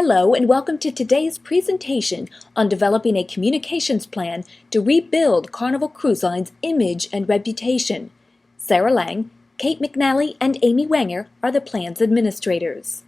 Hello and welcome to today's presentation on developing a communications plan to rebuild Carnival Cruise Line's image and reputation. Sarah Lang, Kate McNally, and Amy Wenger are the plan's administrators.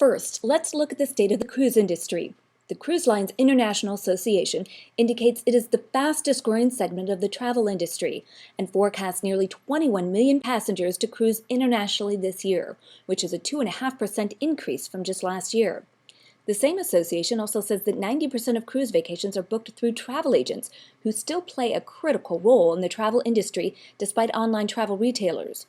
First, let's look at the state of the cruise industry. The Cruise Lines International Association indicates it is the fastest growing segment of the travel industry and forecasts nearly 21 million passengers to cruise internationally this year, which is a 2.5% increase from just last year. The same association also says that 90% of cruise vacations are booked through travel agents, who still play a critical role in the travel industry despite online travel retailers.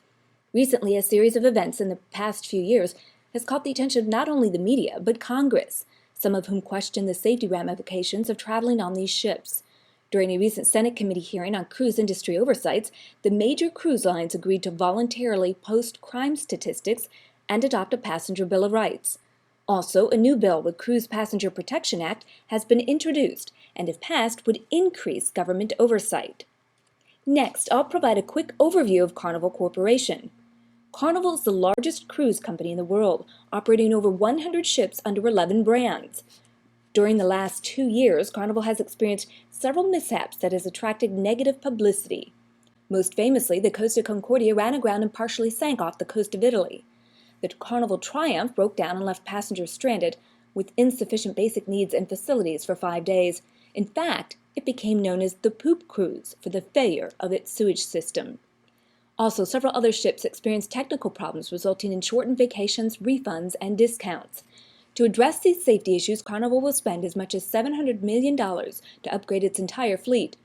Recently, a series of events in the past few years has caught the attention of not only the media, but Congress, some of whom question the safety ramifications of traveling on these ships. During a recent Senate committee hearing on cruise industry oversights, the major cruise lines agreed to voluntarily post crime statistics and adopt a passenger bill of rights. Also, a new bill, the Cruise Passenger Protection Act, has been introduced and, if passed, would increase government oversight. Next, I'll provide a quick overview of Carnival Corporation. Carnival is the largest cruise company in the world, operating over 100 ships under 11 brands. During the last 2 years, Carnival has experienced several mishaps that has attracted negative publicity. Most famously, the Costa Concordia ran aground and partially sank off the coast of Italy. The Carnival Triumph broke down and left passengers stranded with insufficient basic needs and facilities for 5 days. In fact, it became known as the Poop Cruise for the failure of its sewage system. Also, several other ships experienced technical problems resulting in shortened vacations, refunds, and discounts. To address these safety issues, Carnival will spend as much as $700 million to upgrade its entire fleet.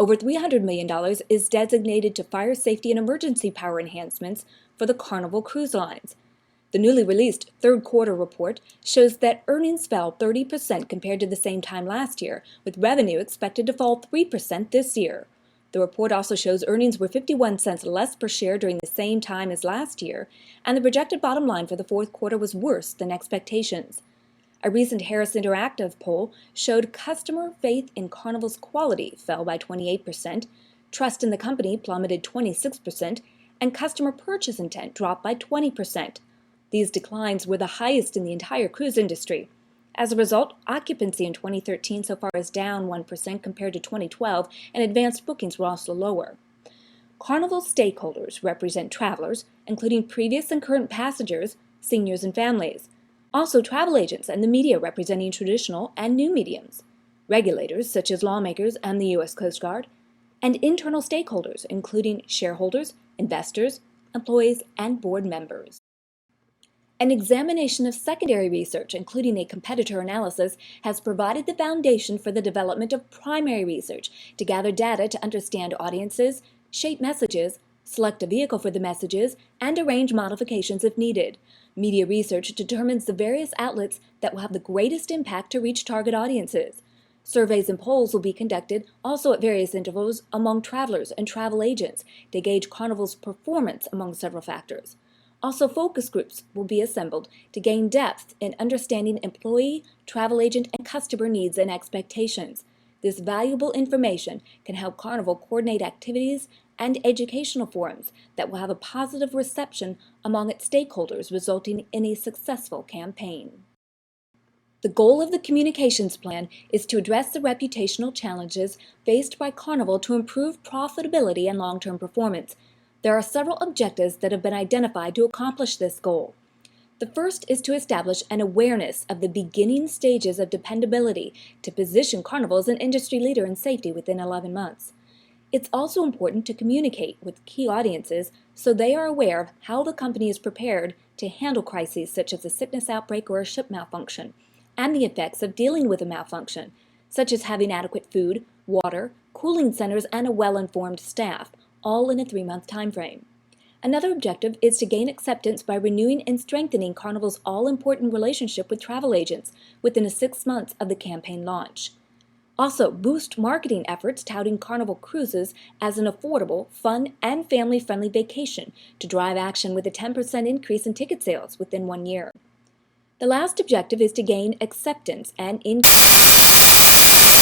Over $300 million is designated to fire safety and emergency power enhancements for the Carnival Cruise Lines. The newly released third quarter report shows that earnings fell 30% compared to the same time last year, with revenue expected to fall 3% this year. The report also shows earnings were 51 cents less per share during the same time as last year, and the projected bottom line for the fourth quarter was worse than expectations. A recent Harris Interactive poll showed customer faith in Carnival's quality fell by 28%, trust in the company plummeted 26%, and customer purchase intent dropped by 20%. These declines were the highest in the entire cruise industry. As a result, occupancy in 2013 so far is down 1% compared to 2012, and advanced bookings were also lower. Carnival stakeholders represent travelers, including previous and current passengers, seniors, and families. Also, travel agents and the media representing traditional and new mediums. Regulators, such as lawmakers and the U.S. Coast Guard. And internal stakeholders, including shareholders, investors, employees, and board members. An examination of secondary research, including a competitor analysis, has provided the foundation for the development of primary research to gather data to understand audiences, shape messages, select a vehicle for the messages, and arrange modifications if needed. Media research determines the various outlets that will have the greatest impact to reach target audiences. Surveys and polls will be conducted also at various intervals among travelers and travel agents to gauge Carnival's performance among several factors. Also, focus groups will be assembled to gain depth in understanding employee, travel agent, and customer needs and expectations. This valuable information can help Carnival coordinate activities and educational forums that will have a positive reception among its stakeholders, resulting in a successful campaign. The goal of the communications plan is to address the reputational challenges faced by Carnival to improve profitability and long-term performance. There are several objectives that have been identified to accomplish this goal. The first is to establish an awareness of the beginning stages of dependability to position Carnival as an industry leader in safety within 11 months. It's also important to communicate with key audiences so they are aware of how the company is prepared to handle crises such as a sickness outbreak or a ship malfunction, and the effects of dealing with a malfunction, such as having adequate food, water, cooling centers, and a well-informed staff, all in a 3-month time frame. Another objective is to gain acceptance by renewing and strengthening Carnival's all-important relationship with travel agents within 6 months of the campaign launch. Also, boost marketing efforts touting Carnival Cruises as an affordable, fun, and family-friendly vacation to drive action with a 10% increase in ticket sales within 1 year. The last objective is to gain acceptance and increase